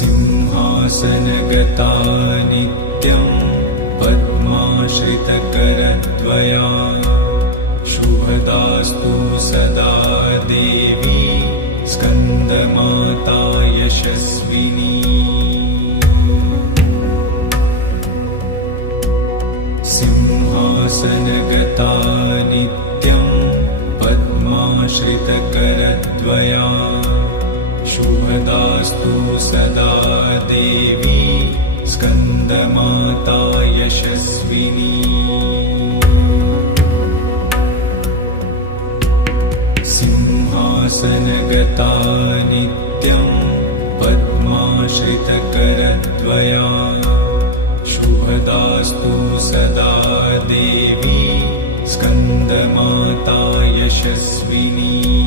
सिंहासनगता नित्यं पद्माश्रितकरद्वया शुभदास्तु सदा देवी स्कन्दमाता यशस्विनी। सिंहासनगता नित्यं पद्माश्रितकरद्वया शुभदास्तु सदा देवी स्कन्दमाता यशस्विनी। सिंहासनगता नित्यं पद्माश्रितकरद्वया शुभदास्तु सदा देवी स्कन्दमाता यशस्विनी।